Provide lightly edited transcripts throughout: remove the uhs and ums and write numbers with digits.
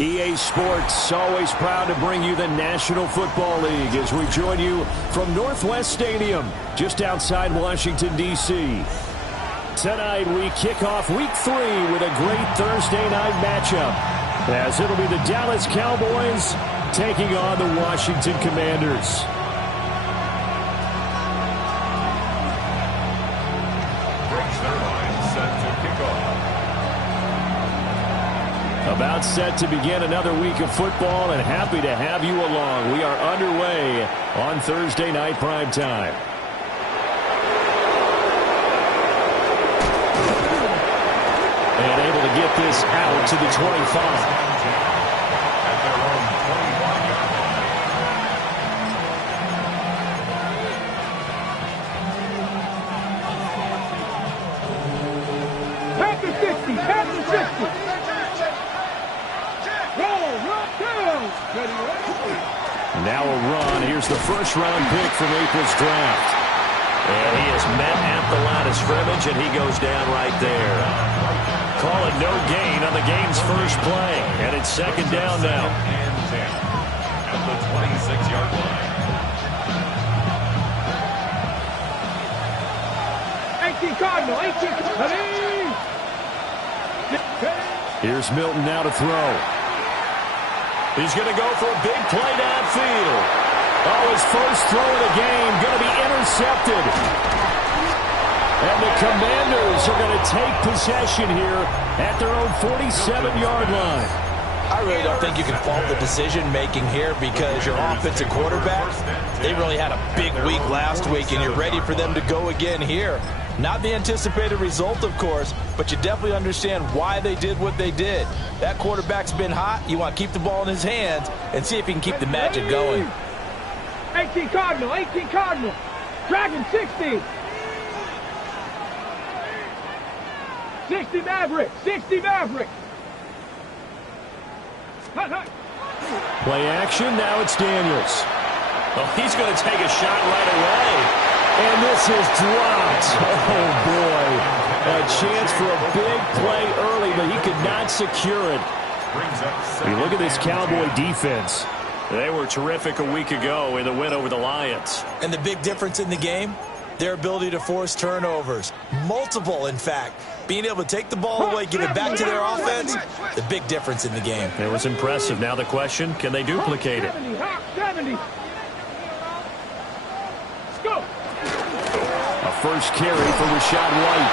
EA Sports, always proud to bring you the National Football League as we join you from Northwest Stadium, just outside Washington, D.C. Tonight, we kick off Week 3 with a great Thursday night matchup, as it'll be the Dallas Cowboys taking on the Washington Commanders. About set to begin another week of football, and happy to have you along. We are underway on Thursday night primetime. And able to get this out to the 25. Now a run. Here's the first-round pick from April's draft. And he is met at the line of scrimmage, and he goes down right there. Call it no gain on the game's first play. And it's second down now. And 10 at the 26-yard line. 18 Cardinal, 18. Here's Milton now to throw. He's going to go for a big play downfield. Oh, his first throw of the game going to be intercepted. And the Commanders are going to take possession here at their own 47-yard line. I really don't think you can fault the decision-making here because your offensive quarterback, they really had a big week last week, and you're ready for them to go again here. Not the anticipated result, of course, but you definitely understand why they did what they did. That quarterback's been hot. You want to keep the ball in his hands and see if he can keep the magic going. 18 Cardinal, 18 Cardinal. Dragon 60. 60 Maverick, 60 Maverick. Play action, now it's Daniels. Oh, he's going to take a shot right away. And this is dropped. Oh, boy. A chance for a big play early, but he could not secure it. You look at this Cowboy defense. They were terrific a week ago in the win over the Lions. And the big difference in the game, their ability to force turnovers. Multiple, in fact. Being able to take the ball away, give it back to their offense, the big difference in the game. It was impressive. Now the question, can they duplicate it? 70. Let's go. A first carry for Rachaad White.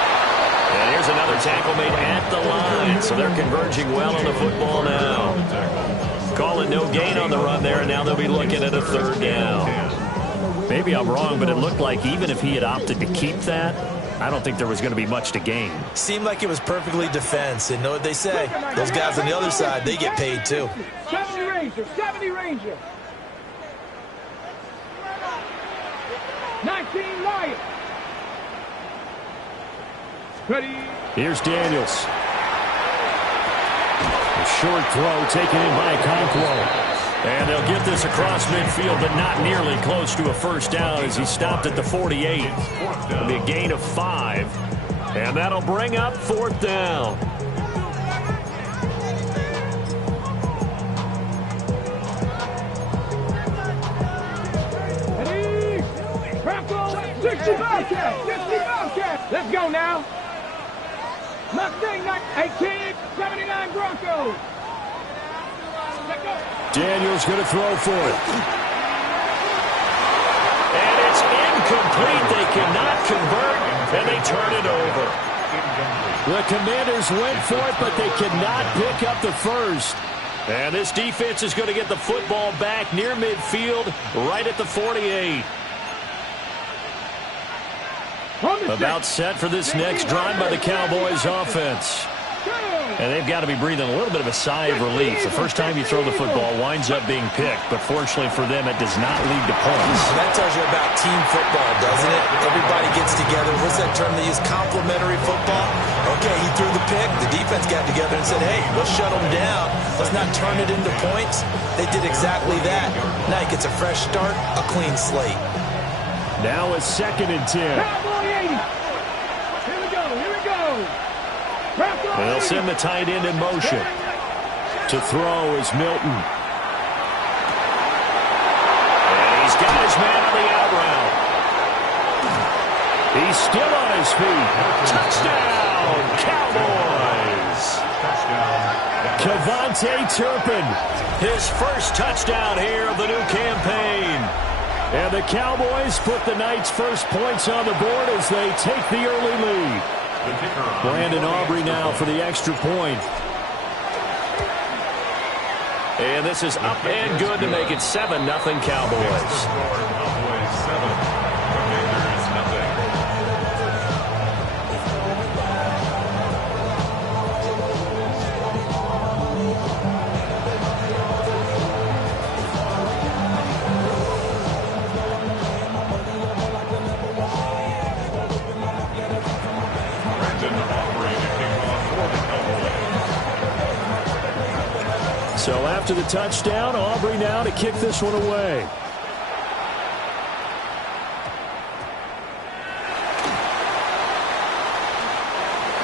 And here's another tackle made at the line. So they're converging well on the football now. Calling no gain on the run there, and now they'll be looking at a third down. Maybe I'm wrong, but it looked like even if he had opted to keep that, I don't think there was going to be much to gain. Seemed like it was perfectly defense. And know what they say? Those guys on the other side, they get paid too. 70 Ranger, 70 Ranger. 19 Wyatt. Ready. Here's Daniels. A short throw taken in by Okonkwo. And they'll get this across midfield, but not nearly close to a first down as he stopped at the 48. It'll be a gain of 5. And that'll bring up fourth down. Ready. 60 Bobcat, 60 Bobcat. Let's go now. Mustang 18, 79 Broncos. Let's go. Daniels going to throw for it. And it's incomplete. They cannot convert, and they turn it over. The Commanders went for it, but they could not pick up the first. And this defense is going to get the football back near midfield, right at the 48. About set for this next drive by the Cowboys offense. And they've got to be breathing a little bit of a sigh of relief. The first time you throw the football winds up being picked, but fortunately for them, it does not lead to points. That tells you about team football, doesn't it? Everybody gets together. What's that term they use? Complementary football. Okay, he threw the pick. The defense got together and said, hey, let's shut him down. Let's not turn it into points. They did exactly that. Now he gets a fresh start, a clean slate. Now a 2nd and 10. Cowboy 80. Here we go. And they'll send the tight end in motion. To throw is Milton. And he's got his man on the out route. He's still on his feet. Touchdown, Cowboys. KaVontae Turpin, his first touchdown here of the new campaign. And the Cowboys put the Knights' first points on the board as they take the early lead. Brandon Aubrey now for the extra point. And this is up and good to make it 7-0 Cowboys. So after the touchdown, Aubrey now to kick this one away.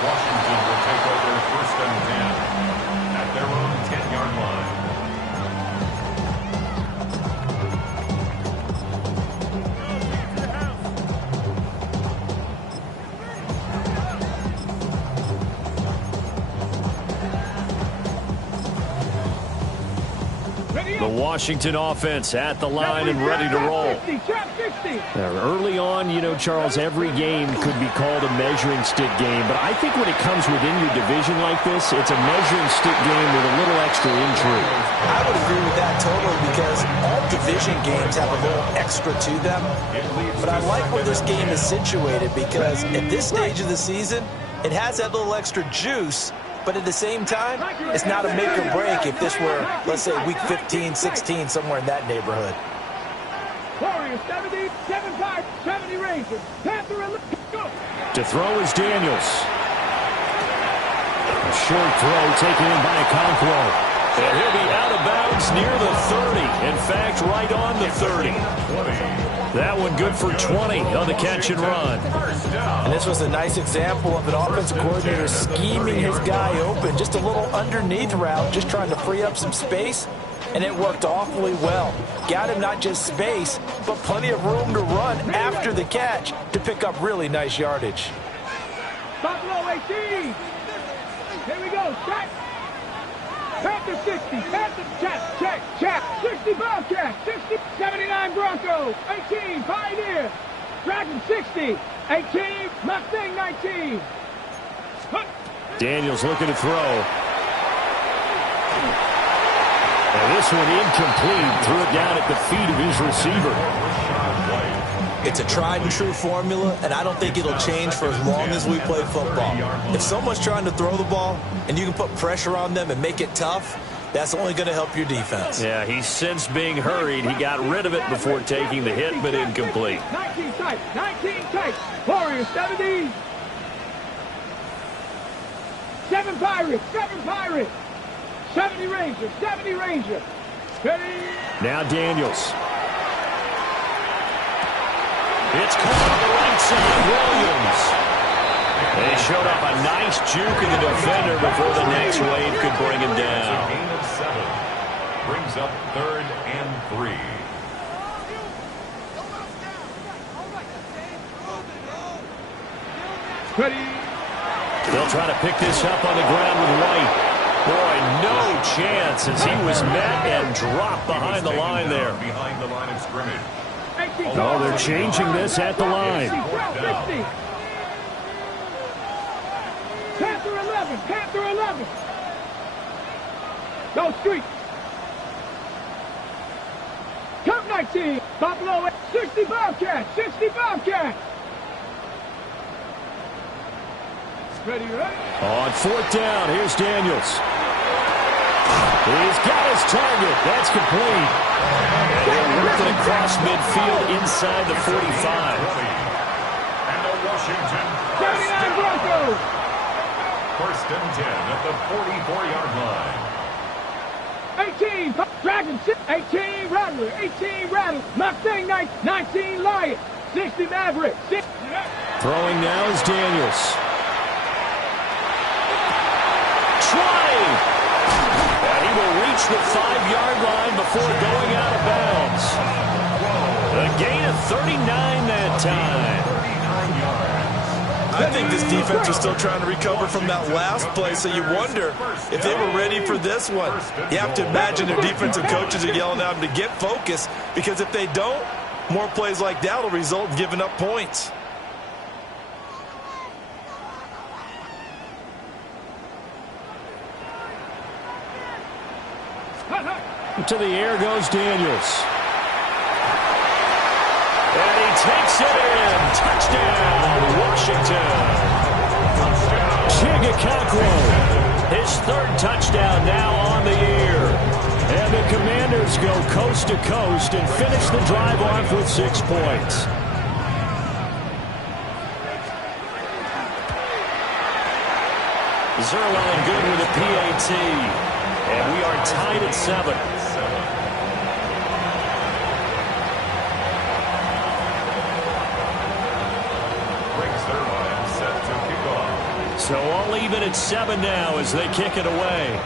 Washington will take over 1st and 10 at their own 10-yard line. The Washington offense at the line and ready to roll. Early on, you know, Charles, every game could be called a measuring stick game. But I think when it comes within your division like this, it's a measuring stick game with a little extra intrigue. I would agree with that totally because all division games have a little extra to them. But I like where this game is situated because at this stage of the season, it has that little extra juice. But at the same time, it's not a make or break if this were, let's say, week 15, 16, somewhere in that neighborhood. Warriors 70, 75, 70 Rangers. To throw is Daniels. A short throw taken in by Okonkwo. And he'll be out of bounds near the 30. In fact, right on the 30. That one good for 20 on the catch and run. And this was a nice example of an offensive coordinator scheming his guy open. Just a little underneath route, just trying to free up some space. And it worked awfully well. Got him not just space, but plenty of room to run after the catch to pick up really nice yardage. Buffalo 18. Here we go. Check. Panther 60. Panther check. 60 Bobcat. 60. 79 Broncos. 18 Pioneer. Dragon 60. 18 Mustang 19. Daniels looking to throw. And this one incomplete. Threw it down at the feet of his receiver. It's a tried and true formula, and I don't think it'll change for as long as we play football. If someone's trying to throw the ball and you can put pressure on them and make it tough, that's only going to help your defense. Yeah, he's since being hurried. He got rid of it before taking the hit, but incomplete. 19 tight. 19 tight. Warriors 70. 7 Pirates. 7 Pirates. 70 Rangers. 70 Rangers. Ready. Now Daniels. It's caught on the right side. Williams. They showed up a nice juke in the defender before the next wave could bring him down. Gain of 7 brings up 3rd and 3. Ready. They'll try to pick this up on the ground with White. Boy, no chance as he was met and dropped behind the line there. Behind the line of scrimmage. Oh, they're changing this at the line. 60. Panther 11. Panther 11. Go street. Cup 19. Buffalo 60 Bobcat. 60 Bobcat. Ready. On 4th down, here's Daniels. He's got his target. That's complete. They're working across midfield inside the 45. And the Washington 79 Broncos. 1st and 10 at the 44-yard line. 18 Dragon 18 Rattler. 18 Rattler. Mustang 19 Lion. 60 Maverick. Throwing now is Daniels. Trying. And he reach the 5-yard line before going out of bounds. A gain of 39 that time. I think this defense was still trying to recover from that last play, so you wonder if they were ready for this one. You have to imagine their defensive coaches are yelling at them to get focused, because if they don't, more plays like that will result in giving up points. To the air goes Daniels. And he takes it in. Touchdown, Washington. Chigakakwo, his 3rd touchdown now on the year. And the Commanders go coast to coast and finish the drive off with 6 points. Zuerlein good with a PAT. And we are tied at 7. So all even at 7 now as they kick it away.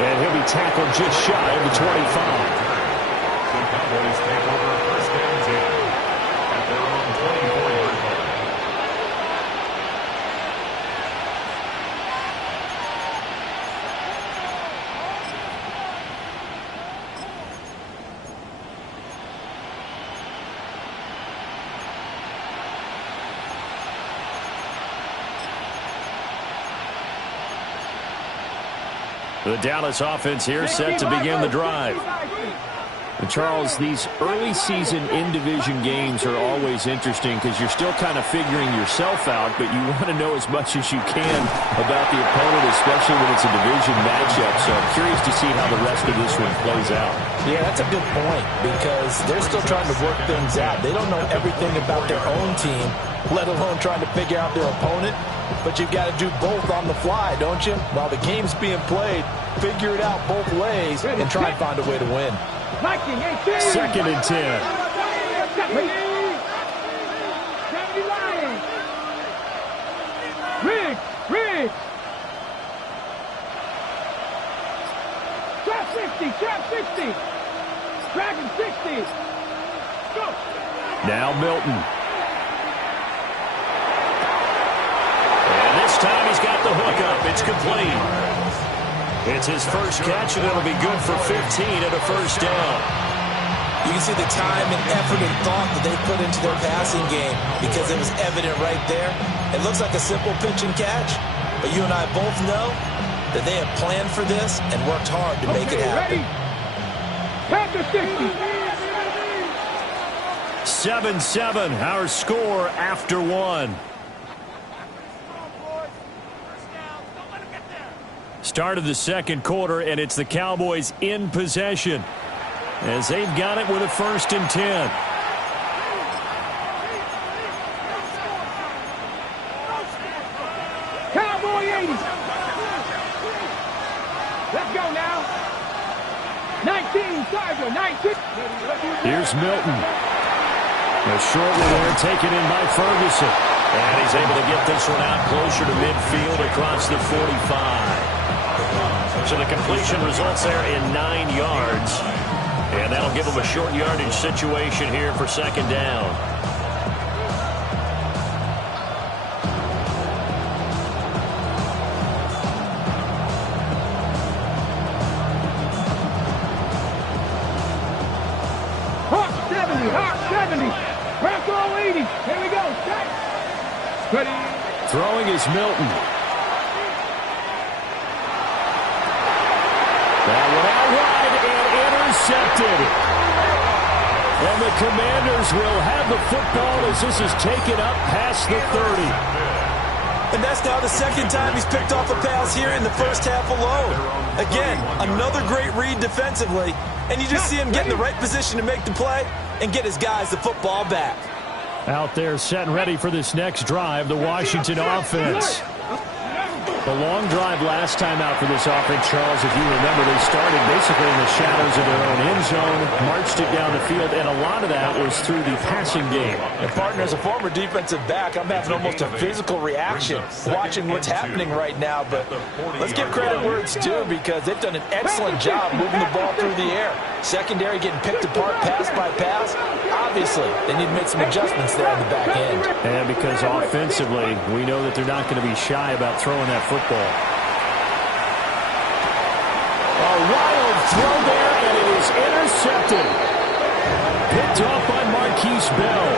And he'll be tackled just shy of the 25. The Cowboys take over 1st and 10 at their own 24-yard line. The Dallas offense here set to begin the drive. And Charles, these early season in-division games are always interesting because you're still kind of figuring yourself out, but you want to know as much as you can about the opponent, especially when it's a division matchup. So I'm curious to see how the rest of this one plays out. Yeah, that's a good point, because they're still trying to work things out. They don't know everything about their own team, let alone trying to figure out their opponent. But you've got to do both on the fly, don't you? While the game's being played, figure it out both ways and try and find a way to win. 2nd and 10. Riggs. Trap 60. Dragon 60. Go. Now Milton. This time he's got the hook up. It's complete. It's his first catch, and it'll be good for 15 and a 1st down. You can see the time and effort and thought that they put into their passing game, because it was evident right there. It looks like a simple pitch and catch, but you and I both know that they have planned for this and worked hard to make it happen. 7-7, our score after 1. Start of the 2nd quarter, and it's the Cowboys in possession as they've got it with a 1st and 10. Cowboy 80. Let's go now. 19, Tiger, 19. Here's Milton. A short one there taken in by Ferguson. And he's able to get this one out closer to midfield across the 45. So the completion results there in 9 yards. And that'll give them a short yardage situation here for 2nd down. Hawk 70. Bronco 80. Here we go. Ready. Throwing is Milton. That one out wide and intercepted. And the Commanders will have the football as this is taken up past the 30. And that's now the 2nd time he's picked off a pass here in the 1st half alone. Again, another great read defensively, and you just see him get in the right position to make the play and get his guys the football back. Out there set and ready for this next drive, the Washington offense. The long drive last time out for this offense, Charles, if you remember, they started basically in the shadows of their own end zone, marched it down the field, and a lot of that was through the passing game. And partner, as a former defensive back, I'm having almost a physical reaction watching what's happening right now. But let's give credit where it's due, because they've done an excellent job moving the ball through the air. Secondary getting picked apart pass by pass. Obviously, they need to make some adjustments there on the back end. And because offensively, we know that they're not going to be shy about throwing that football. A wild throw there, and it is intercepted. Picked off by Marquise Bell.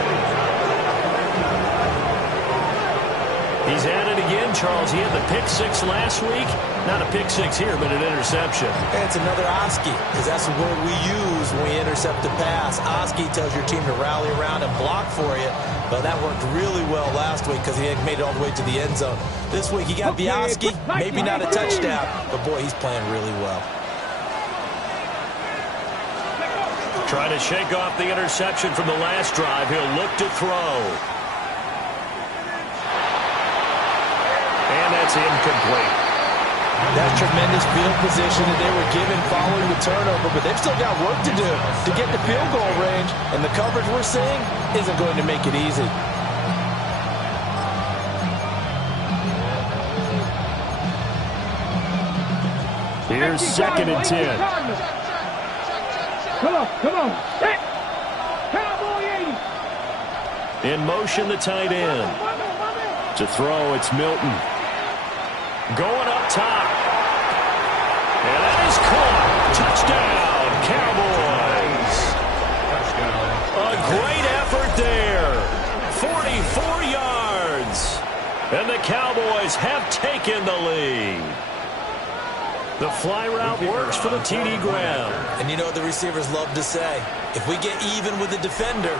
He's at it again, Charles. He had the pick six last week. Not a pick six here, but an interception. And it's another Oski, because that's the word we use when we intercept the pass. Oski tells your team to rally around and block for you. But that worked really well last week because he had made it all the way to the end zone. This week he got the Oski, maybe not a touchdown, but boy, he's playing really well. Trying to shake off the interception from the last drive. He'll look to throw. And that's incomplete. That's tremendous field position that they were given following the turnover, but they've still got work to do to get the field goal range, and the coverage we're seeing isn't going to make it easy. Here's 2nd and 10. Come on. Set. Cowboy 80. In motion, the tight end. To throw, it's Milton. Going up top. And that is caught. Touchdown, Cowboys. A great effort there. 44 yards. And the Cowboys have taken the lead. The fly route works for the TD ground. And you know what the receivers love to say? If we get even with the defender,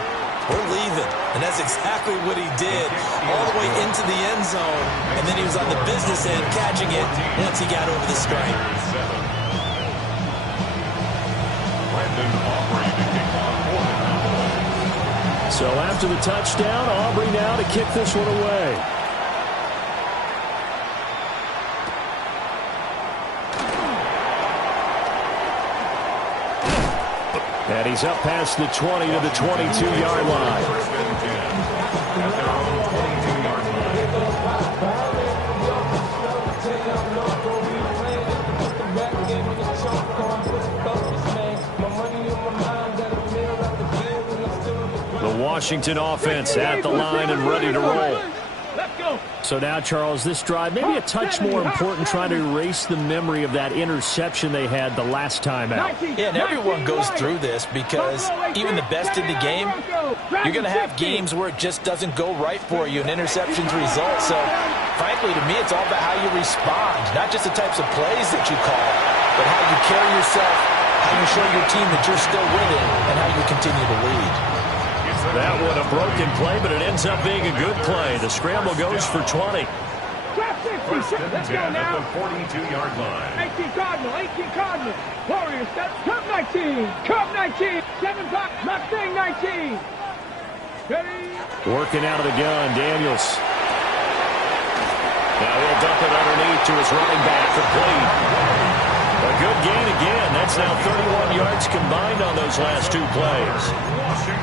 we're leaving. And that's exactly what he did, all the way into the end zone. And then he was on the business end catching it once he got over the stripe. So after the touchdown, Aubrey now to kick this one away. And he's up past the 20 to the 22-yard line. The Washington offense at the line and ready to roll. So now, Charles, this drive, maybe a touch more important, trying to erase the memory of that interception they had the last time out. Yeah, and everyone goes through this because even the best in the game, you're going to have games where it just doesn't go right for you, and interceptions result. So, frankly, to me, it's all about how you respond, not just the types of plays that you call, but how you carry yourself, how you show your team that you're still with it, and how you continue to lead. That one a broken play, but it ends up being a good play. The scramble goes for 20. Let's go now. At the 42-yard line. 18 Cardinal. Warriors, Cup 19. Cup 19. 7-5. Mustang 19. Ready? Working out of the gun, Daniels. Now he'll dump it underneath to his running back, complete. A good gain again. That's now 31 yards combined on those last two plays.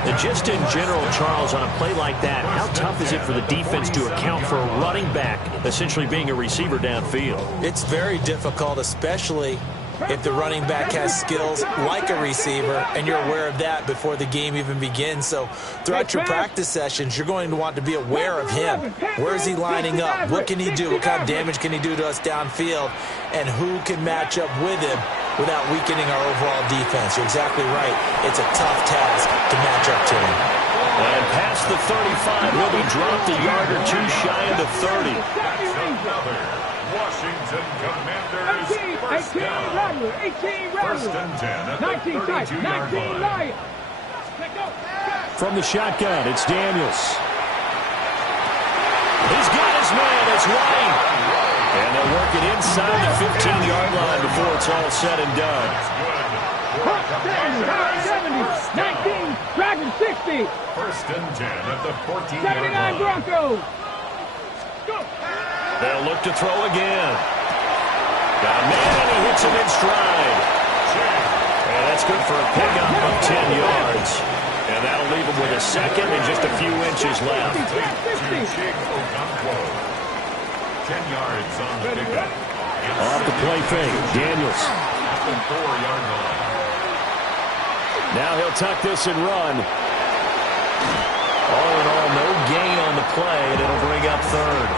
And just in general, Charles, on a play like that, how tough is it for the defense to account for a running back essentially being a receiver downfield? It's very difficult, especially if the running back has skills like a receiver, and you're aware of that before the game even begins. So throughout your practice sessions, you're going to want to be aware of him. Where is he lining up? What can he do? What kind of damage can he do to us downfield? And who can match up with him without weakening our overall defense? You're exactly right. It's a tough task to match up to him. And past the 35, he'll be dropped a yard or two shy of the 30. Washington Commanders. 18 Rattler. 18 First Rattler. and 10 at the 19 tight. 32-yard 19 line. Lions. From the shotgun, it's Daniels. He's got his man. It's White. And they'll work it inside the 15-yard line before it's all said and done. 70. 19 Dragons 60. First and 10 at the 14-yard 79 line. Broncos. Go. They'll look to throw again. Got a man, and he hits him in stride. And that's good for a pickup of 10 yards. And that'll leave him with a second and just a few inches left. 10 yards on the pickup. Off the play fake, Daniels. At the 4-yard line. Now he'll tuck this and run. All in all, no gain on the play, and it'll bring up third.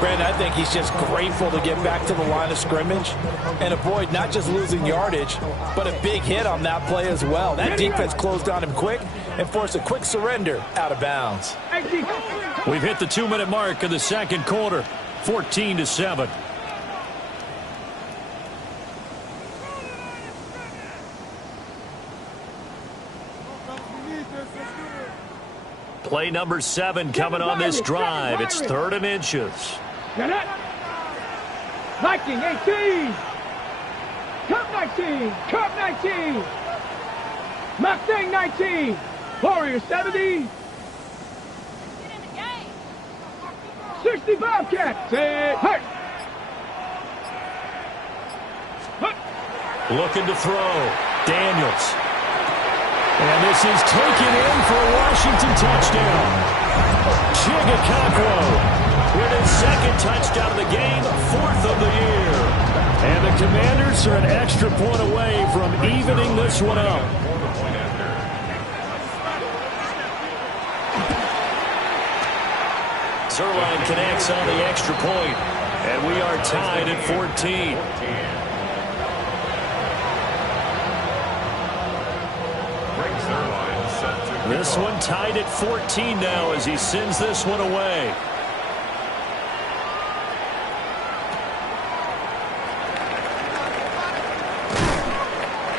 Brandon, I think he's just grateful to get back to the line of scrimmage and avoid not just losing yardage, but a big hit on that play as well. That defense closed on him quick and forced a quick surrender out of bounds. We've hit the 2-minute mark of the second quarter, 14-7. Play number 7 coming on this drive. It's 3rd and inches. Viking 18. Cup 19. Cup 19. Mustang 19. Warrior 70. 60 Bobcat. Say hurt. Looking to throw. Daniels. And this is taken in for a Washington touchdown. Chigakakwo with his second touchdown of the game, 4th of the year. And the Commanders are an extra point away from evening this one up. Zuerlein connects on the extra point, and we are tied at 14. This one tied at 14 now as he sends this one away.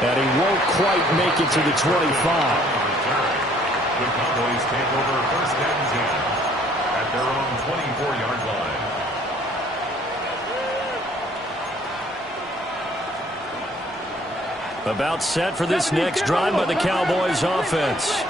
And he won't quite make it to the 25. The Cowboys take over 1st and 10 at their own 24-yard line. About set for this next drive by the Cowboys offense.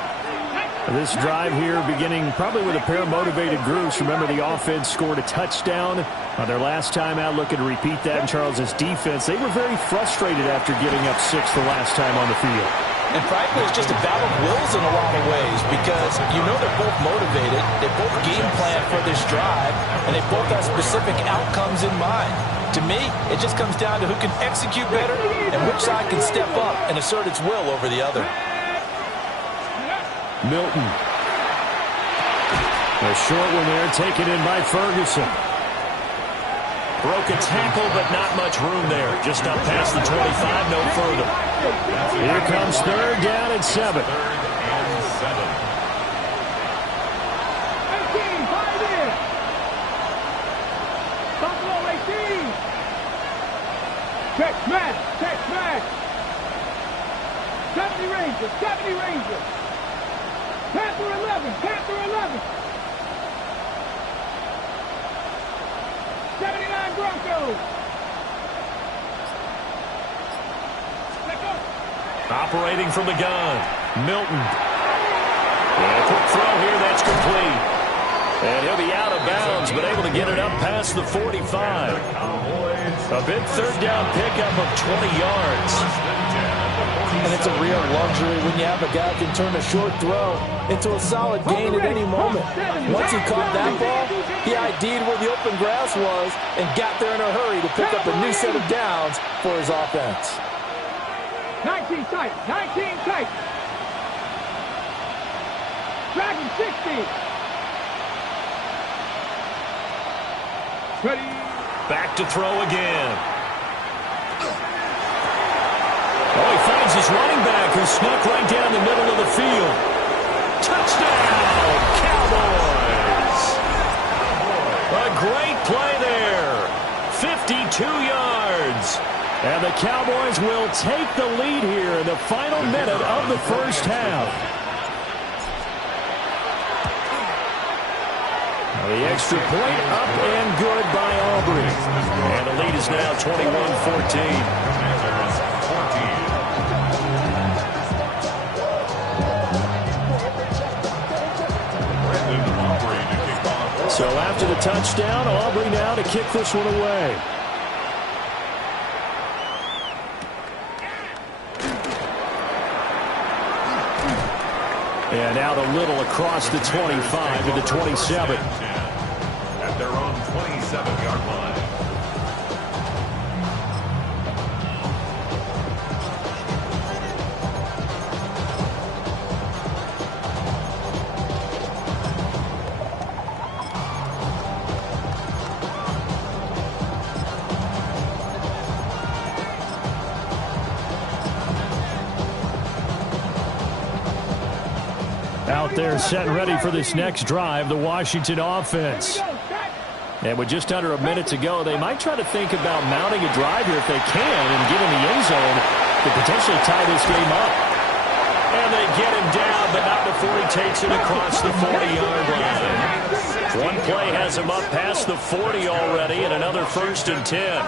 This drive here beginning probably with a pair of motivated groups. Remember, the offense scored a touchdown on their last time out. Looking to repeat that in Charles's defense. They were very frustrated after giving up 6 the last time on the field. And frankly, it's just a battle of wills in a lot of ways because you know they're both motivated. They both game plan for this drive, and they both have specific outcomes in mind. To me, it just comes down to who can execute better and which side can step up and assert its will over the other. Milton. A short one there, taken in by Ferguson. Broke a tackle, but not much room there. Just up past the 25, no further. Here comes 3rd down and 7. 3rd and 7. 18, 5 in. Buffalo 18. Check smash, check smash. 70 Rangers, 70 Rangers. Panther 11, Panther 11. 79 Broncos. Let's go. Operating from the gun. Milton. And a quick throw here, that's complete. And he'll be out of bounds, but able to get it up past the 45. A big 3rd down pickup of 20 yards. And it's a real luxury when you have a guy who can turn a short throw into a solid gain at any moment. Once he caught that ball, he ID'd where the open grass was and got there in a hurry to pick up a new set of downs for his offense. 19 tight, 19 tight. Dragon 60. Ready. Back to throw again. Oh, he finds his running back who snuck right down the middle of the field. Touchdown, Cowboys! A great play there. 52 yards. And the Cowboys will take the lead here in the final minute of the first half. The extra point up and good by Aubrey. And the lead is now 21-14. So after the touchdown, Aubrey now to kick this one away. And out a little across the 25 to the 27. At their own 27-yard line. Out there set and ready for this next drive, the Washington offense. And with just under a minute to go, they might try to think about mounting a drive here if they can and get in the end zone to potentially tie this game up. And they get him down, but not before he takes it across the 40-yard line. One play has him up past the 40 already, and another 1st and 10.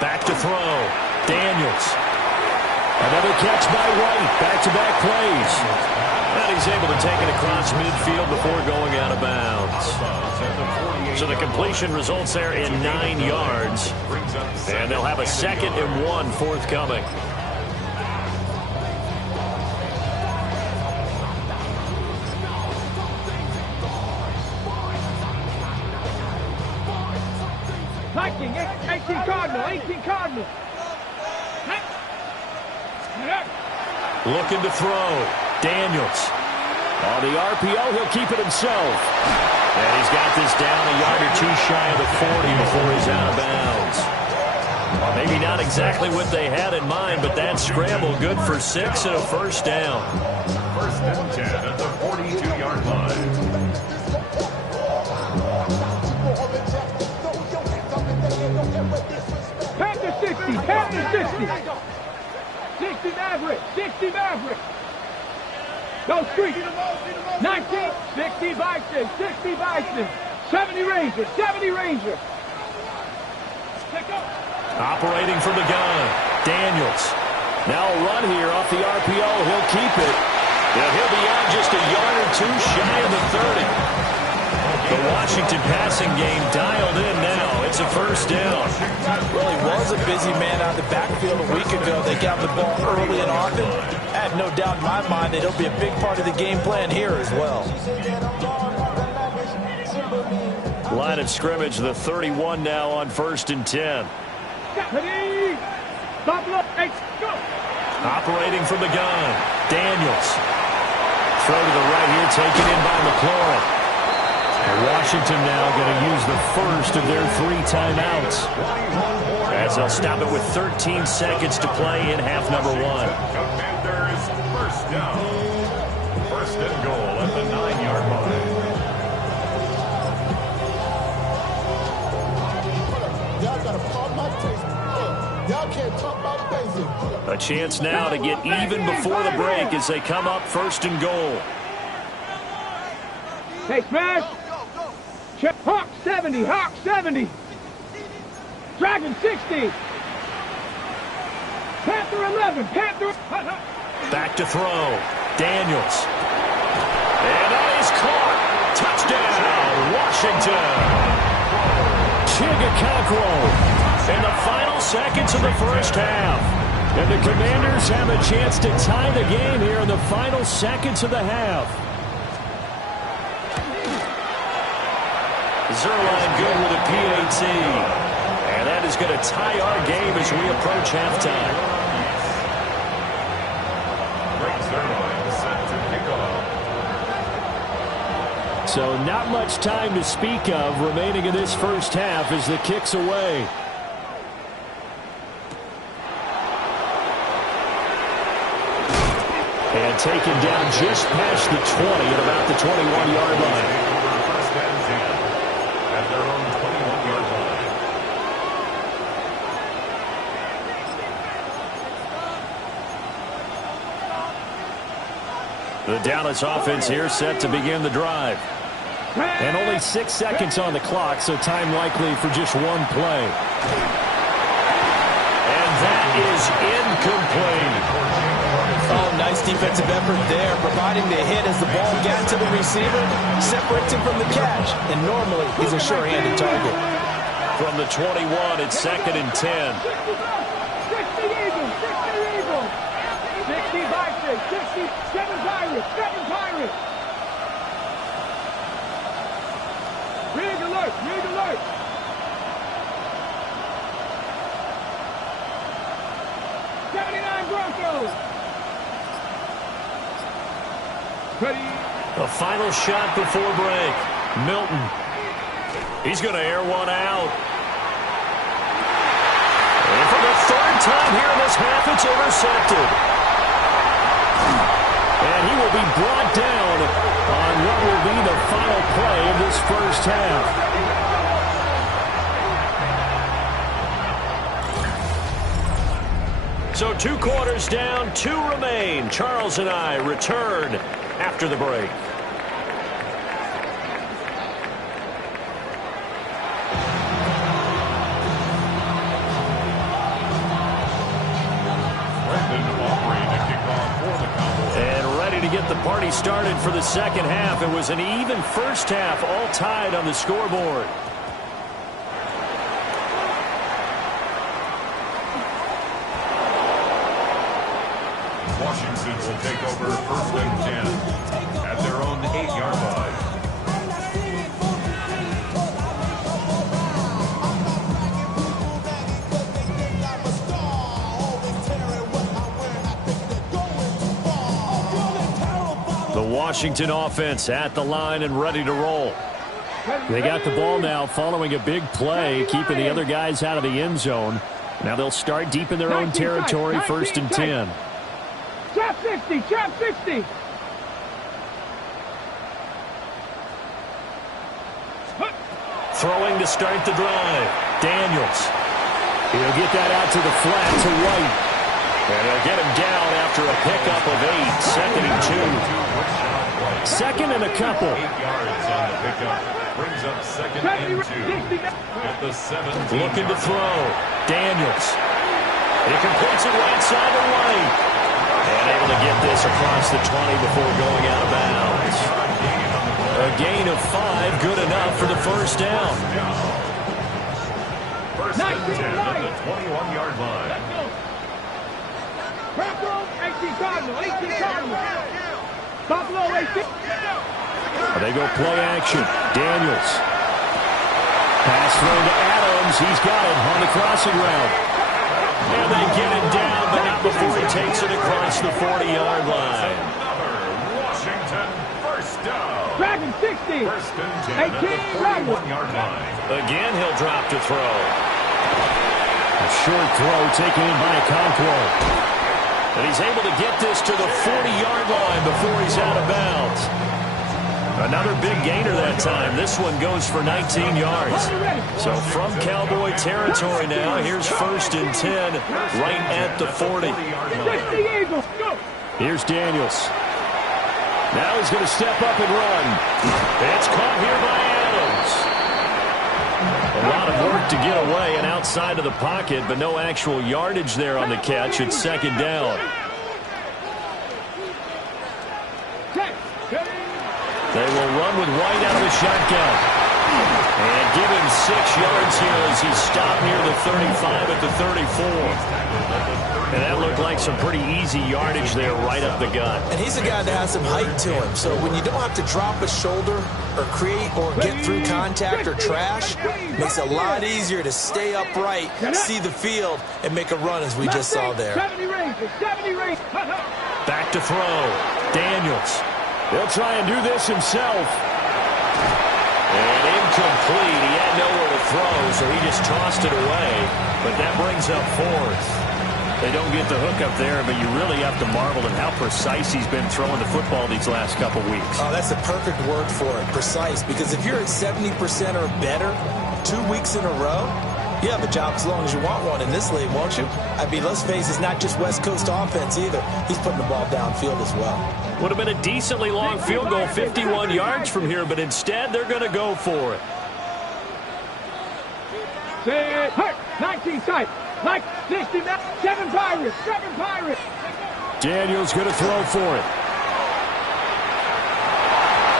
Back to throw. Daniels. Another catch by White. Back-to-back plays. And he's able to take it across midfield before going out of bounds. So the completion results there in 9 yards. And they'll have a 2nd and 1 forthcoming. Viking, 18 Cardinal, 18 Cardinal. Looking to throw. Daniels. On the RPO, he'll keep it himself. And he's got this down a yard or two shy of the 40 before he's out of bounds. Maybe not exactly what they had in mind, but that scramble good for 6 and a 1st down. 1st and 10 at the 42-yard line. Panther 60, Panther 60. 60 Maverick, 60 Maverick. Go street. 19, 60 Bison, 60 Bison. 70 Ranger, 70 Ranger. Operating from the gun. Daniels. Now a run here off the RPO. He'll keep it. And he'll be out just a yard or two shy of the 30. The Washington passing game dialed in now. It's a 1st down. Really was a busy man out of the backfield a week ago. They got the ball early and often. I have no doubt in my mind that it'll be a big part of the game plan here as well. Line of scrimmage, the 31 now on 1st and 10. Operating from the gun. Daniels. Throw to the right here, taken in by McLaurin. Washington now going to use the first of their 3 timeouts. As they'll stop it with 13 seconds to play in half number 1. Commanders 1st down. 1st and goal at the 9-yard line. Y'all got to pump my taste. Y'all can't talk about basic. A chance now to get even before the break as they come up 1st and goal. Hey, smash. Check. Hawk 70, Hawk 70. Dragon 60. Panther 11, Panther. Back to throw. Daniels. And that is caught. Touchdown, Washington. Chigakakro In the final seconds of the 1st half. And the Commanders have a chance to tie the game here in the final seconds of the half. Zuerlein good with a PAT. And that is going to tie our game as we approach halftime. Greg Zuerlein set to kick off. So not much time to speak of remaining in this 1st half as the kick's away. And taken down just past the 20 at about the 21-yard line. At their own 21-yard line. The Dallas offense here set to begin the drive. And only 6 seconds on the clock, so time likely for just one play. And that is incomplete. Oh, nice defensive effort there, providing the hit as the ball got to the receiver, separates him from the catch, and normally he's a sure-handed target. From the 21, it's 2nd and 10. 60 Eagles, 60 Eagles. 60 Vikings, 60, 7 Pirates, 7 Pirates. Rig alert, rig alert. Broncos. Ready. A final shot before break. Milton. He's going to air one out. And for the 3rd time here in this half, it's intercepted. And he will be brought down on what will be the final play of this first half. So 2 quarters down, 2 remain. Charles and I return after the break. And ready to get the party started for the second half. It was an even first half, all tied on the scoreboard. Washington will take over 1st and 10 at their own 8-yard line. The Washington offense at the line and ready to roll. They got the ball now following a big play, keeping the other guys out of the end zone. Now they'll start deep in their own territory, 1st and 10. Trap 50, trap 50. Throwing to start the drive. Daniels. He'll get that out to the flat to White. And he'll get him down after a pickup of 8. 2nd and 2. 2nd and a couple. 8 yards on the pickup. Brings up 2nd and 2. At the 17. Looking to throw. Daniels. He completes it right side to White. And able to get this across the 20 before going out of bounds. A gain of 5, good enough for the first down. 1st and 10 at the 21-yard line. Broncos, 18 Cardinals, 18 Cardinals. Buffalo, 18. They go play action. Daniels. Pass thrown to Adams. He's got it on the crossing route. And they get it down, but not before he takes it across the 40-yard line. Washington, 1st down. Dragon, 60. 1st and 10 at the 41-yard line. Again, he'll drop to throw. A short throw taken in by Okonkwo. And he's able to get this to the 40-yard line before he's out of bounds. Another big gainer that time. This one goes for 19 yards. So from Cowboy territory now, here's 1st and 10 right at the 40. Here's Daniels. Now he's going to step up and run. It's caught here by Adams. A lot of work to get away and outside of the pocket, but no actual yardage there on the catch. It's 2nd down. They will run with White out of the shotgun. And give him 6 yards here as he's stopped near the 35 at the 34. And that looked like some pretty easy yardage there right up the gut. And he's a guy that has some height to him, so when you don't have to drop a shoulder or create or get through contact or trash, it makes it a lot easier to stay upright, see the field, and make a run as we just saw there. Back to throw. Daniels. He'll try and do this himself. And incomplete. He had nowhere to throw, so he just tossed it away. But that brings up 4th. They don't get the hook up there, but you really have to marvel at how precise he's been throwing the football these last couple weeks. Oh, that's the perfect word for it, precise. Because if you're at 70% or better 2 weeks in a row, you have a job as long as you want one in this league, won't you? I mean, let's face it, it's not just West Coast offense either. He's putting the ball downfield as well. Would have been a decently long field goal, 51 yards from here, but instead they're going to go for it. 19 sight. Like 60, 7 Pirates, 7 Pirates. Daniels going to throw for it.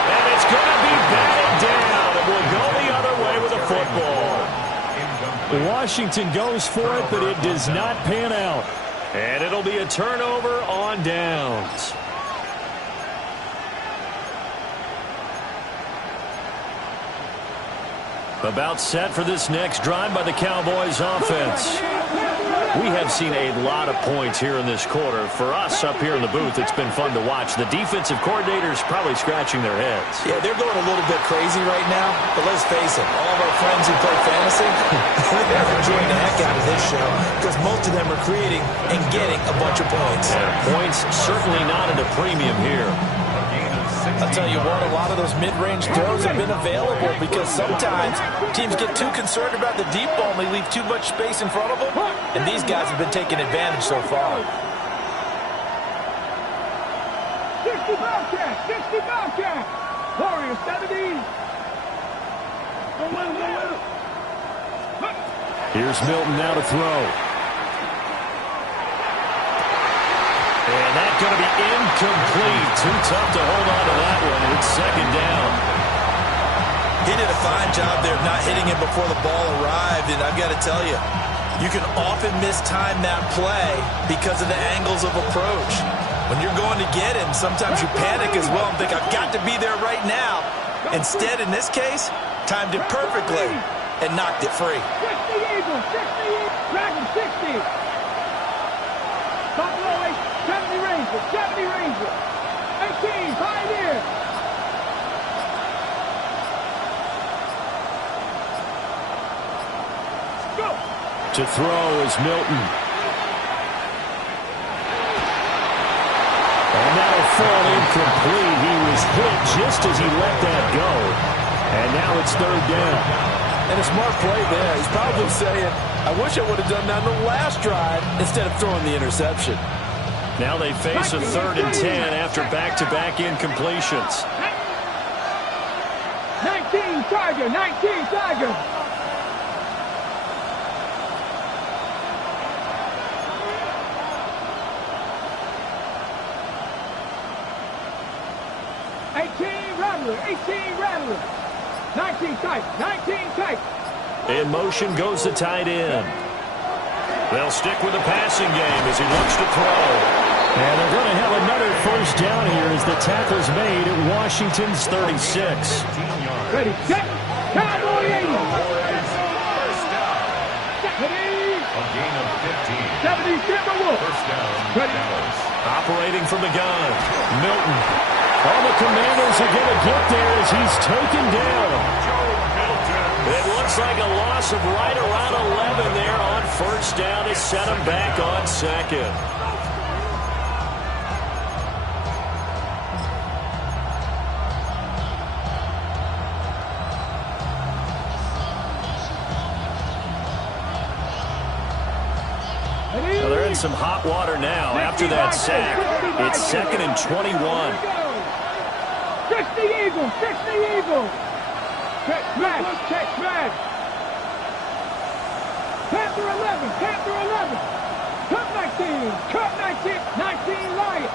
And it's going to be batted down. It will go the other way with a football. Washington goes for it, but it does not pan out. And it'll be a turnover on downs. About set for this next drive by the Cowboys offense. We have seen a lot of points here in this quarter. For us up here in the booth, it's been fun to watch. The defensive coordinators probably scratching their heads. Yeah, they're going a little bit crazy right now, but let's face it, all of our friends who play fantasy, they're enjoying the heck out of this show because most of them are creating and getting a bunch of points. Points certainly not at a premium here. I'll tell you what, a lot of those mid-range throws have been available because sometimes teams get too concerned about the deep ball and they leave too much space in front of them, and these guys have been taking advantage so far. 60 Bobcats, 60 Bobcats. Warriors 70. Go win, go win. Here's Milton now to throw. And that's going to be incomplete. Too tough to hold on to that one. It's second down. He did a fine job there of not hitting him before the ball arrived, and I've got to tell you, you can often mistime that play because of the angles of approach. When you're going to get him, sometimes you panic as well and think, I've got to be there right now. Instead, in this case, timed it perfectly and knocked it free. 60 Eagles, 60 Eagles, Dragon 60. Buffalo 70 Rangers, 70 Rangers. 18, Pioneer. Go. To throw is Milton. And that'll fall incomplete. He was hit just as he let that go. And now it's third down. And a smart play there. He's probably saying, I wish I would have done that in the last drive instead of throwing the interception. Now they face a 3rd and 10 after back-to-back incompletions. 19 Tiger, 19 Tiger. Rattler, 18 Rattler. 19 tight, 19 tight. In motion goes the tight end. They'll stick with the passing game as he looks to throw. And they're going to have another first down here as the tackle's made at Washington's 36. Ready, set, Cowboy 80. A gain of 15. 70 Timberwolves. First down. Ready. Operating from the gun, Milton. All the Commanders are going to get there as he's taken down. It looks like a loss of right around 11 there on first down to set him back on second. Well, they're in some hot water now after that sack. It's 2nd and 21. 60 Eagles, 60 Eagles. Check smash, check smash. Panther 11, Panther 11. Cut 19, cut 19, 19 Lions.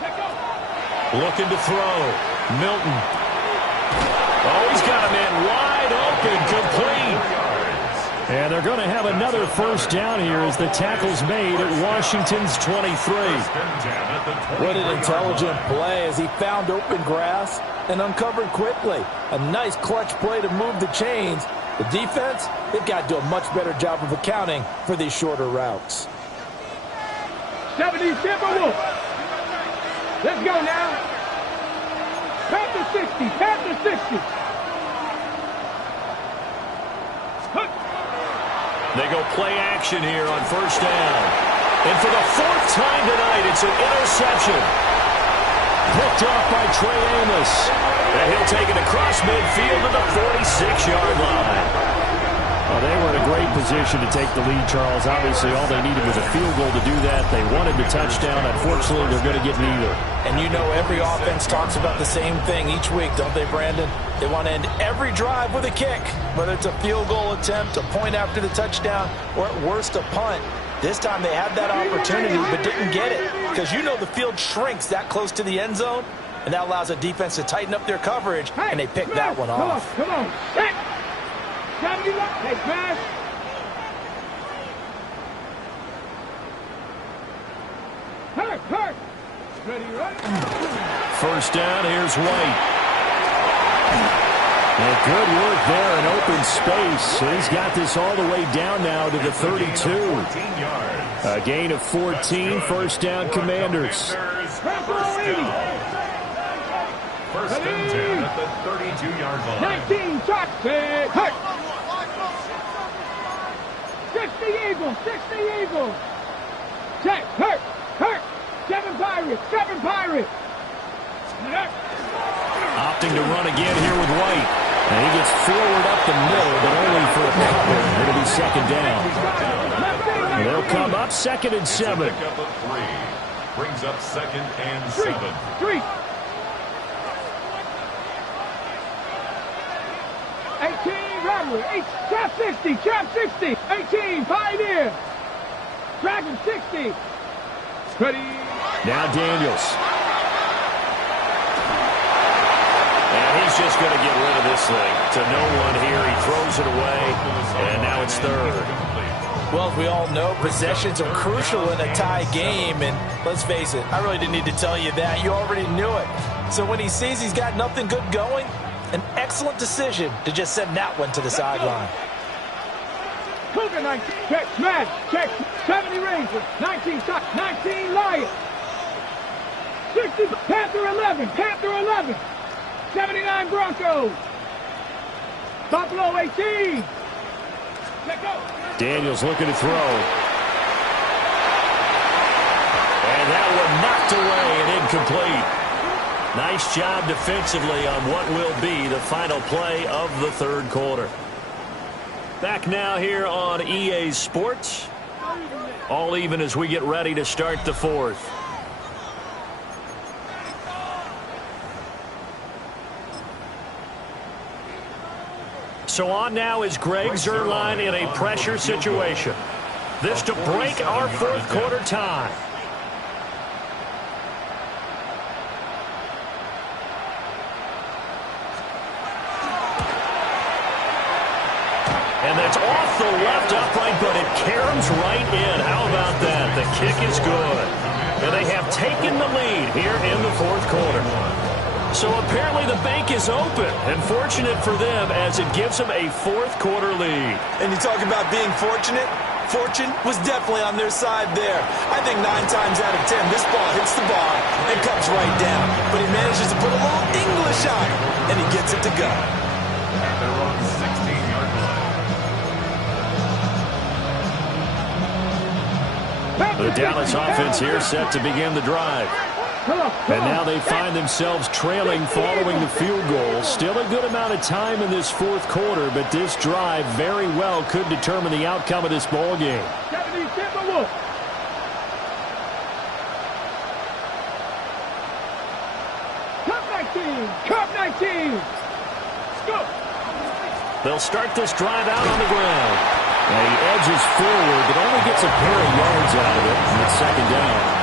Let go. Looking to throw. Milton. Oh, he's got a man wide open, complete. And they're going to have another first down here as the tackle's made at Washington's 23. What an intelligent play as he found open grass and uncovered quickly. A nice clutch play to move the chains. The defense, they've got to do a much better job of accounting for these shorter routes. 70 Timberwolves. Let's go now. Panther 60, Panther 60. They go play action here on first down. And for the 4th time tonight, it's an interception. Picked off by Trey Amos. And he'll take it across midfield to the 46-yard line. Well, they were in a great position to take the lead, Charles. Obviously, all they needed was a field goal to do that. They wanted the touchdown. Unfortunately, they're going to get neither. And you know every offense talks about the same thing each week, don't they, Brandon? They want to end every drive with a kick, whether it's a field goal attempt, a point after the touchdown, or at worst a punt. This time they had that opportunity but didn't get it, because you know the field shrinks that close to the end zone, and that allows a defense to tighten up their coverage, and they pick that one off. Come on. Set. 71. Hey, smash. Hurt. Ready, right? First down, here's White. And good work there in open space. He's got this all the way down now to the 32. A gain of 14, first down, Commanders. First and 10 at the 32-yard line. 19 shots. Hurt. 60 Eagles. Check. Hurt. 7 Pirates. Opting to run again here with White. And he gets forward up the middle, but only for a couple. It'll be second down. And they'll come up 2nd and 7. Pick up a 3. Brings up 2nd and 7. 3. 18 Robbery. Trap 60. 18 Pioneer. Dragon 60. Ready. Now Daniels. And he's just going to get rid of this thing to no one here. He throws it away, and now it's third. Well, as we all know, possessions are crucial in a tie game, and let's face it, I really didn't need to tell you that. You already knew it. So when he sees he's got nothing good going, an excellent decision to just send that one to the sideline. Cougar 19. Check. Smash. Check. 70 Rangers. 19 shots. 19 Lions. 60 Panther 11. 79 Broncos. Buffalo 18. Let go. Daniels looking to throw. And that one knocked away and incomplete. Nice job defensively on what will be the final play of the third quarter. Back now here on EA Sports. All even as we get ready to start the fourth. So on now is Greg Zuerlein in a pressure situation. This to break our fourth quarter tie. And that's off the left upright, but it caroms right in. How about that? The kick is good. And they have taken the lead here in the fourth quarter. So apparently the bank is open, and fortunate for them as it gives them a fourth quarter lead. And you talk about being fortunate? Fortune was definitely on their side there. I think 9 times out of 10, this ball hits the bar and comes right down. But he manages to put a little English on it, and he gets it to go. At their own 16-yard line. The Dallas offense here set to begin the drive. And now they find themselves trailing following the field goal. Still a good amount of time in this fourth quarter, but this drive very well could determine the outcome of this ball game. 70 Timberwolves. Cup 19. Go. They'll start this drive out on the ground. And he edges forward, but only gets a pair of yards out of it, and it's second down.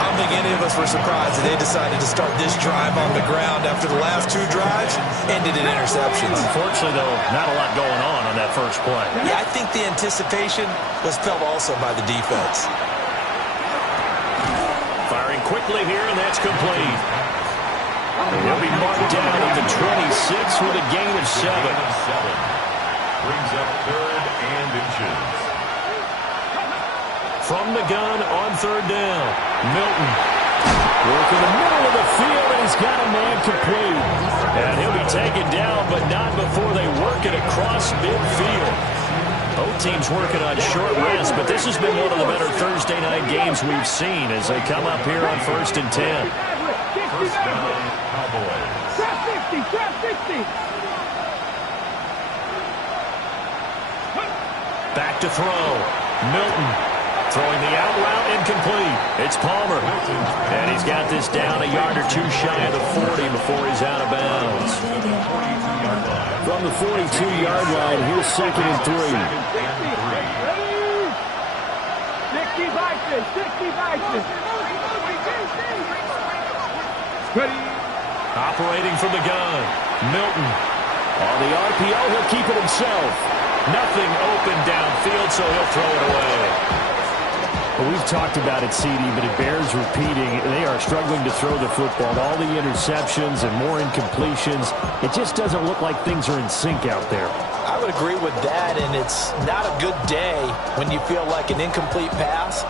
I don't think any of us were surprised that they decided to start this drive on the ground after the last 2 drives ended in interceptions. Unfortunately, though, not a lot going on that first play. Yeah, I think the anticipation was felt also by the defense. Firing quickly here, and that's complete. He'll be marked down at the 26 with a gain of 7. Brings up 3rd and inches. From the gun on 3rd down, Milton. Work in the middle of the field, and he's got a man complete. And he'll be taken down, but not before they work it across midfield. Both teams working on short rest, but this has been one of the better Thursday night games we've seen as they come up here on 1st and 10. First down, Cowboys. Trap 60. Back to throw. Milton throwing the out route incomplete. It's Palmer. And he's got this down a yard or 2 shy of the 40 before he's out of bounds. From the 42-yard line, here's 2nd and 3. Vices, 60 Vices. Ready. Operating from the gun. Milton. On the RPO, he'll keep it himself. Nothing open downfield, so he'll throw it away. Well, we've talked about it, CD, but it bears repeating. They are struggling to throw the football. All the interceptions and more incompletions. It just doesn't look like things are in sync out there. I would agree with that, and it's not a good day when you feel like an incomplete pass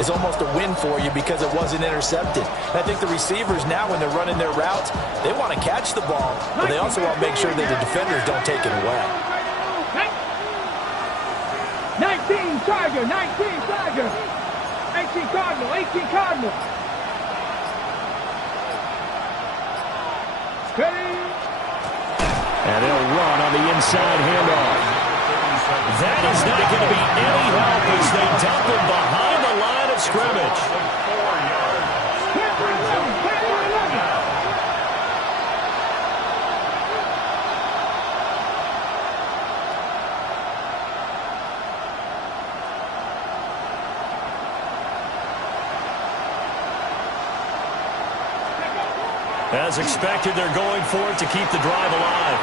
is almost a win for you because it wasn't intercepted. And I think the receivers now, when they're running their routes, they want to catch the ball, but they also want to make sure that the defenders don't take it away. 19 Tiger, 19 Tiger. 18 Cardinal, 18 Cardinal. Ready. And they'll run on the inside handoff. That is not going to be any help as they dump him behind the line of scrimmage. 10 for 11, 10 for 11. As expected, they're going for it to keep the drive alive.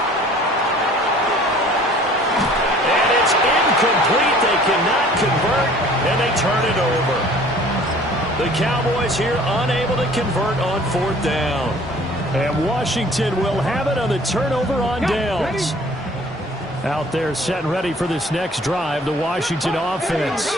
And it's incomplete. They cannot convert, and they turn it over. The Cowboys here unable to convert on 4th down. And Washington will have it on the turnover on downs. Out there set and ready for this next drive, the Washington offense.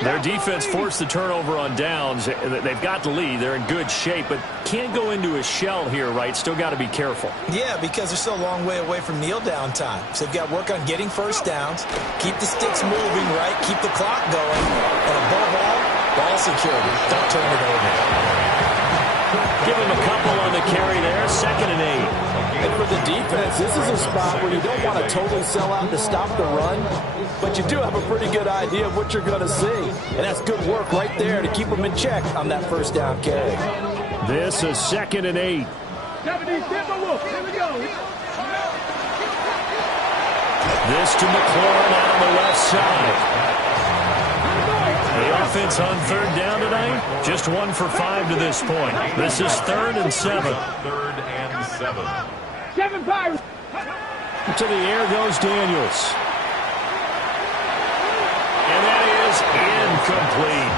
Their defense forced the turnover on downs. They've got the lead. They're in good shape, but can't go into a shell here, right? Still got to be careful. Yeah, because they're still a long way away from kneel down time. So they've got to work on getting first downs, keep the sticks moving, right? Keep the clock going. And above all, ball security. Don't turn it over. Give him a couple on the carry there. 2nd and 8. And for the defense, this is a spot where you don't want to totally sell out to stop the run, but you do have a pretty good idea of what you're going to see. And that's good work right there to keep them in check on that first down carry. This is 2nd and 8. 70 Timberwolves. Here we go. This to McLaurin out on the left side. The offense on 3rd down tonight, just 1 for 5 to this point. This is 3rd and 7. 3rd and 7. 7 Pirates. To the air goes Daniels. And that is incomplete.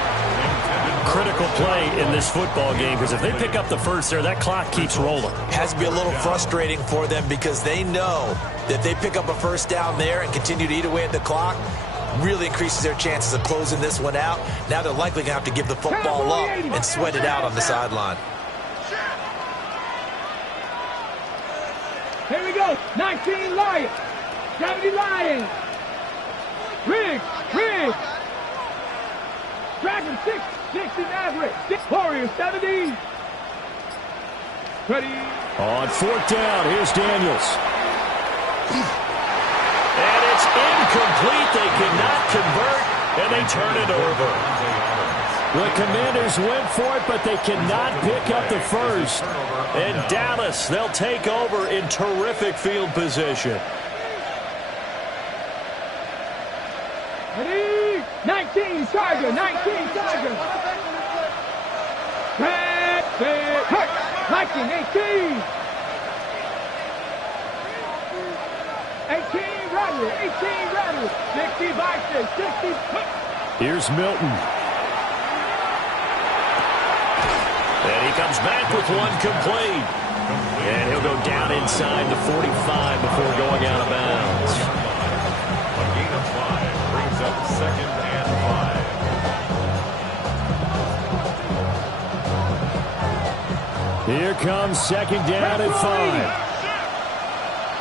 Critical play in this football game, because if they pick up the first there, that clock keeps rolling. Has to be a little frustrating for them because they know that they pick up a first down there and continue to eat away at the clock, really increases their chances of closing this one out. Now they're likely going to have to give the football up and sweat it out on the sideline. Here we go. 19 Lions. 70 Lions. Riggs. Dragon 60 Maverick. Warriors 70. Ready. On 4th down, here's Daniels. And it's incomplete. They cannot convert, and they turn it over. The Commanders went for it, but they cannot pick up the first. And Dallas, they'll take over in terrific field position. Ready. 19 Tiger. 19 Tiger. Hurt. Viking 18. 18 Rattler. 18 Rattler. 60 Viking. 60. Here's Milton. And he comes back with one complete. And he'll go down inside the 45 before going out of bounds. A gain of 5 brings up 2nd and 5. Here comes 2nd down and 5.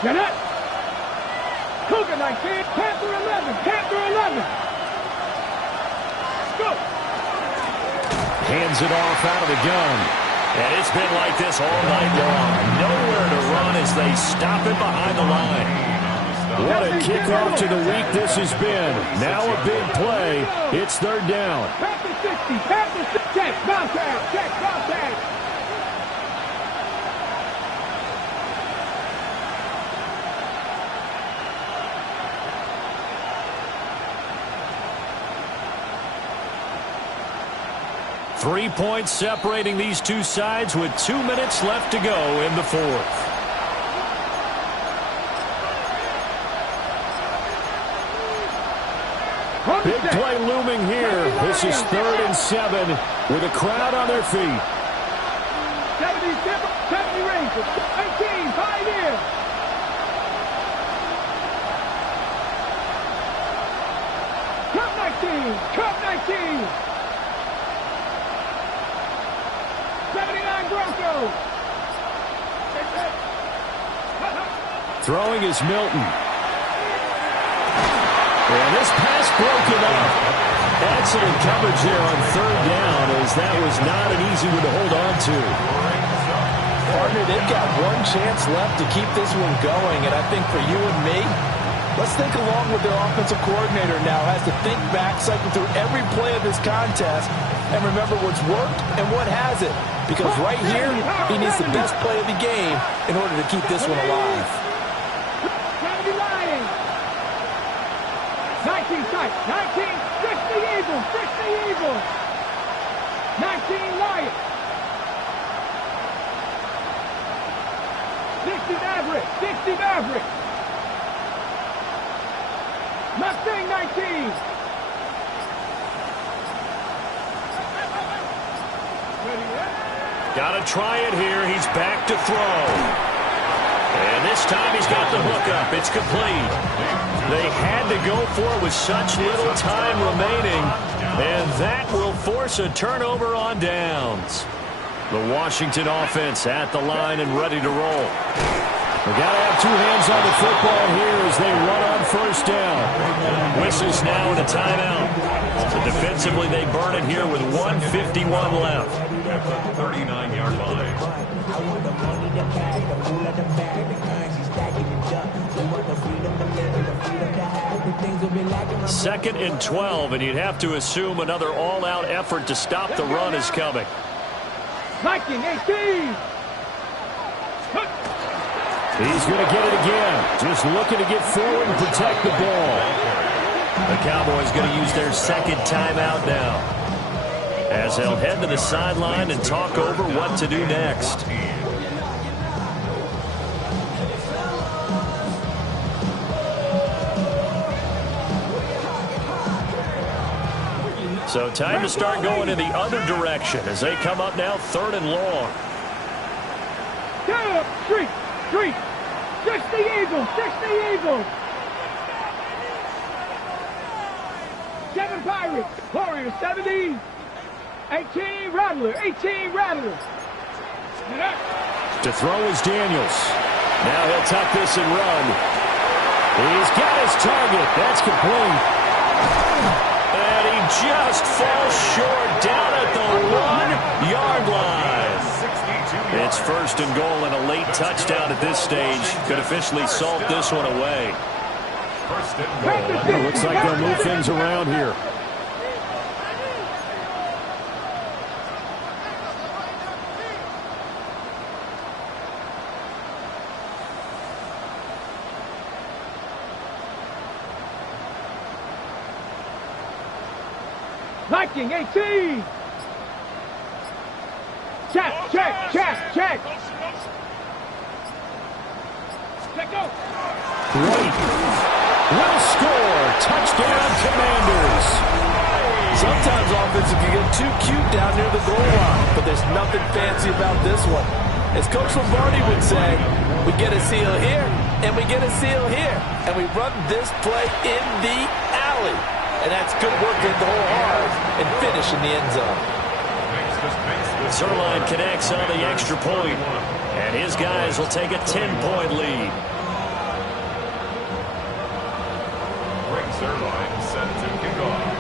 Get it. Cougar 19. Panther 11. Panther 11. Go. Hands it off out of the gun. And it's been like this all night long. Nowhere to run as they stop it behind the line. What a kickoff to the week this has been. Now a big play. It's 3rd down. Panther 60. Panther 60. Check. Bounce out. Check. Bounce out. 3 points separating these two sides with 2 minutes left to go in the fourth. Big play looming here. This is 3rd and 7 with a crowd on their feet. 70 Rangers, 18, Pioneer. Cup 19. 79 Broncos. Throwing is Milton. And this pass broken up. Excellent coverage there on 3rd down, as that was not an easy one to hold on to. Partner, they've got one chance left to keep this one going, and I think for you and me, let's think along with their offensive coordinator now as to think back, cycle through every play of this contest, and remember what's worked and what hasn't. Because right here, he needs the best play of the game in order to keep this one alive. 70 Lions. 19 sight. 19. 60 Eagles. 60 Eagles. 19 Lions. 60 Mavericks. 60 Mavericks. Mustang 19. Got to try it here. He's back to throw. And this time he's got the hook up. It's complete. They had to go for it with such little time remaining. And that will force a turnover on downs. The Washington offense at the line and ready to roll. They got to have two hands on the football here as they run on 1st down. Whistles now in a timeout. So defensively, they burn it here with 1:51 left. At the 39-yard line. 2nd and 12, and you'd have to assume another all-out effort to stop the run is coming. Viking 18. He's going to get it again. Just looking to get forward and protect the ball. The Cowboys going to use their 2nd timeout now, as they'll head to the sideline and talk over what to do next. So time to start going in the other direction as they come up now 3rd and long. Street. 60 Eagles. 60 Eagles. 7 Pirates. Warriors 70. 18 Rattler. 18 Rattler. To throw is Daniels. Now he'll tuck this and run. He's got his target. That's complete. And he just falls short down at the 1-yard line. It's 1st and goal, and a late touchdown at this stage could officially salt this one away. 1st and goal. It looks like they'll move things around here. Viking 18. Check. Check go. Wright will score. Touchdown, Commanders. Sometimes offense can get too cute down near the goal line, but there's nothing fancy about this one. As Coach Lombardi would say, we get a seal here, and we get a seal here, and we run this play in the alley. And that's good work in the whole hard and finish in the end zone. Zuerlein connects on the extra point, and his guys will take a 10-point lead. Greg Zuerlein set to kick off.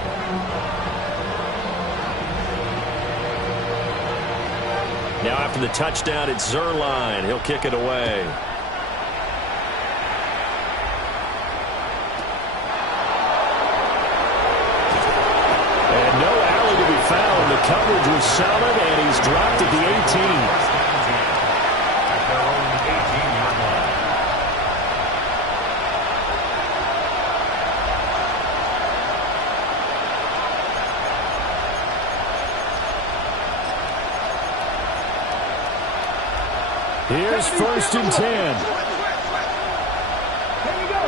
Now after the touchdown, it's Zuerlein. He'll kick it away. And no alley to be found. The coverage was solid, and he's dropped at the 18. At their own 18-yard line. Here's 1st and 10. Here we go.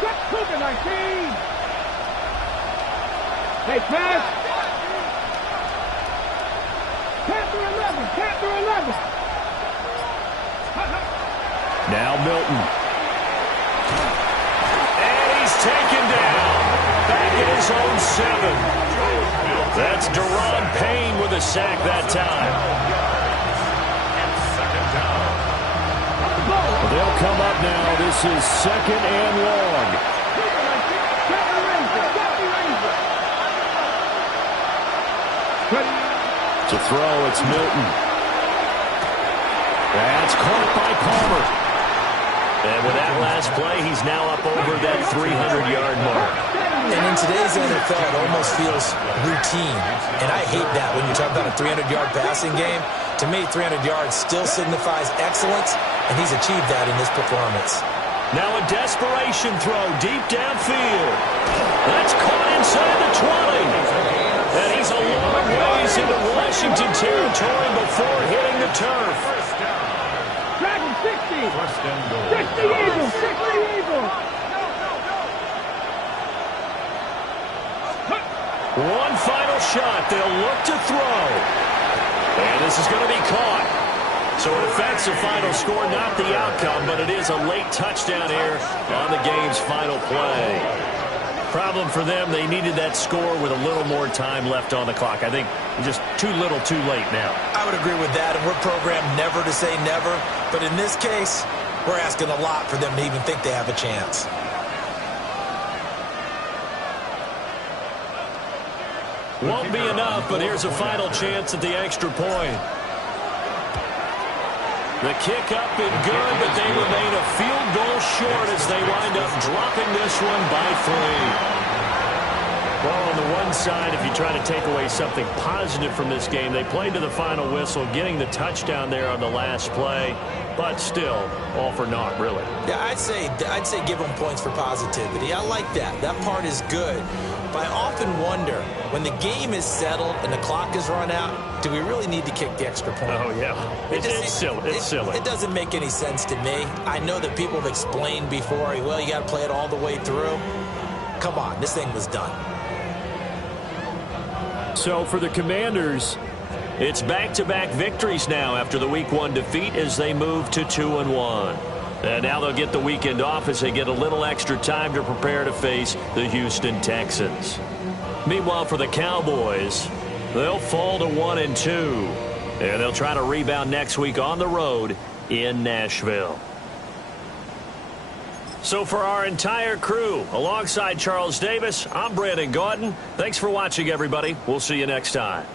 Set. Cougar 19. Hey, pass. Panther 11. Panther 11. Now Milton. And he's taken down. Back in his own 7. That's Deron Payne with a sack that time. Well, they'll come up now. This is 2nd and long. To throw, it's Milton. That's caught by Palmer. And with that last play, he's now up over that 300-yard mark. And in today's NFL, it almost feels routine. And I hate that when you talk about a 300-yard passing game. To me, 300 yards still signifies excellence, and he's achieved that in this performance. Now a desperation throw deep downfield. That's caught inside the 20. And he's a long ways into Washington territory before hitting the turf. Dragon 60. 60 Eagles. 60 Eagles. One final shot. They'll look to throw. And this is going to be caught. So in effect, the final score, not the outcome, but it is a late touchdown here on the game's final play. Problem for them, they needed that score with a little more time left on the clock. I think just too little too late now. I would agree with that, and we're programmed never to say never. But in this case, we're asking a lot for them to even think they have a chance. Won't be enough, but here's a final chance at the extra point. The kick up and good, but they remain a field goal short as they wind up dropping this one by 3. Well, on the one side, if you try to take away something positive from this game, they played to the final whistle, getting the touchdown there on the last play, but still, all for naught, really. Yeah, I'd say give them points for positivity. I like that. That part is good. But I often wonder, when the game is settled and the clock is run out, do we really need to kick the extra point? Oh, yeah. It's silly. It's silly. It doesn't make any sense to me. I know that people have explained before, well, you got to play it all the way through. Come on, this thing was done. So for the Commanders, it's back-to-back victories now after the Week 1 defeat as they move to 2-1. And now they'll get the weekend off as they get a little extra time to prepare to face the Houston Texans. Meanwhile, for the Cowboys, they'll fall to 1-2. And they'll try to rebound next week on the road in Nashville. So for our entire crew, alongside Charles Davis, I'm Brandon Gaudin. Thanks for watching, everybody. We'll see you next time.